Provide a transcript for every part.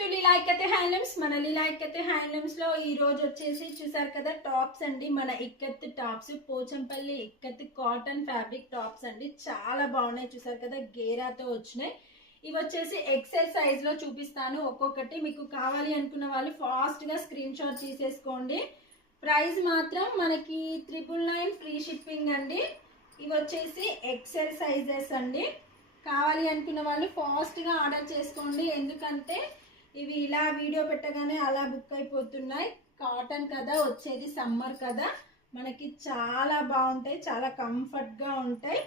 To Leela ikat handlooms. మన లీలా ikat handlooms లో ఈ రోజు వచ్చేసి చూసారు కదా టాప్స్ అండి. మన ikat tops, Pochampally ikat cotton fabric tops అండి. చాలా బాగున్నాయి. చూసారు కదా గేరాతో వచ్చినాయి. ఇవి వచ్చేసి ఎక్సెల్ సైజ్ లో చూపిస్తాను ఒక్కొక్కటి. మీకు కావాలి అనుకున్న వాళ్ళు ఫాస్ట్ గా స్క్రీన్ షాట్ తీసేసుకోండి. ప్రైస్ మాత్రం మనకి 999 ఫ్రీ షిప్పింగ్ అండి. ఇవి వచ్చేసి ఎక్సెల్ సైజెస్ అండి. కావాలి అనుకున్న వాళ్ళు ఫాస్ట్గా ఆర్డర్ చేసుకోండి. ఎందుకంటే ఇవి ఇలా వీడియో పెట్టగానే అలా బుక్ అయిపోతున్నాయి. కాటన్ కదా, వచ్చేది సమ్మర్ కదా, మనకి చాలా బాగుంటాయి, చాలా కంఫర్ట్గా ఉంటాయి.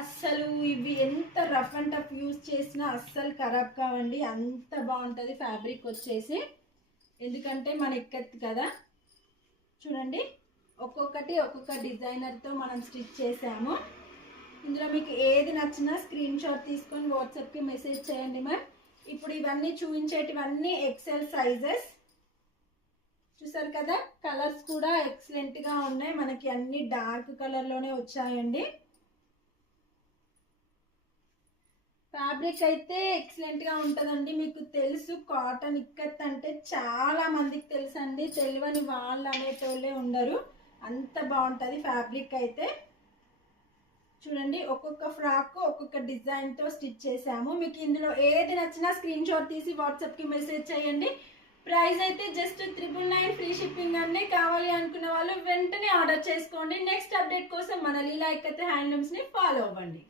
అస్సలు ఇవి ఎంత రఫ్ అండ్ టఫ్ యూజ్ చేసినా అస్సలు ఖరాబ్ కావండి. అంత బాగుంటుంది ఫ్యాబ్రిక్ వచ్చేసి. ఎందుకంటే మన ఇక్కత్ కదా. చూడండి, ఒక్కొక్కటి ఒక్కొక్క డిజైనర్తో మనం స్టిచ్ చేసాము. ఇందులో మీకు ఏది నచ్చినా స్క్రీన్ షాట్ తీసుకొని వాట్సాప్కి మెసేజ్ చేయండి మ్యామ్. ఇప్పుడు ఇవన్నీ చూపించేటివన్నీ ఎక్సెల్ సైజెస్. చూసారు కదా, కలర్స్ కూడా ఎక్సలెంట్గా ఉన్నాయి. మనకి అన్ని డార్క్ కలర్లోనే వచ్చాయండి. ఫ్యాబ్రిక్ అయితే ఎక్సలెంట్గా ఉంటుందండి. మీకు తెలుసు కాటన్ ఇక్కత్ అంటే చాలా మందికి తెలుసు అండి. తెలియని వాళ్ళు అనేటోళ్ళే ఉండరు. అంత బాగుంటుంది ఫ్యాబ్రిక్ అయితే. చూడండి, ఒక్కొక్క ఫ్రాక్ ఒక్కొక్క డిజైన్తో స్టిచ్ చేసాము. మీకు ఇందులో ఏది నచ్చినా స్క్రీన్ షాట్ తీసి వాట్సాప్కి మెసేజ్ చేయండి. ప్రైస్ అయితే జస్ట్ 999 ఫ్రీ షిప్పింగ్ అండి. కావాలి అనుకున్న వాళ్ళు వెంటనే ఆర్డర్ చేసుకోండి. నెక్స్ట్ అప్డేట్ కోసం మన లీలా ఇక్కత్ హ్యాండ్లూమ్స్ని ఫాలో అవ్వండి.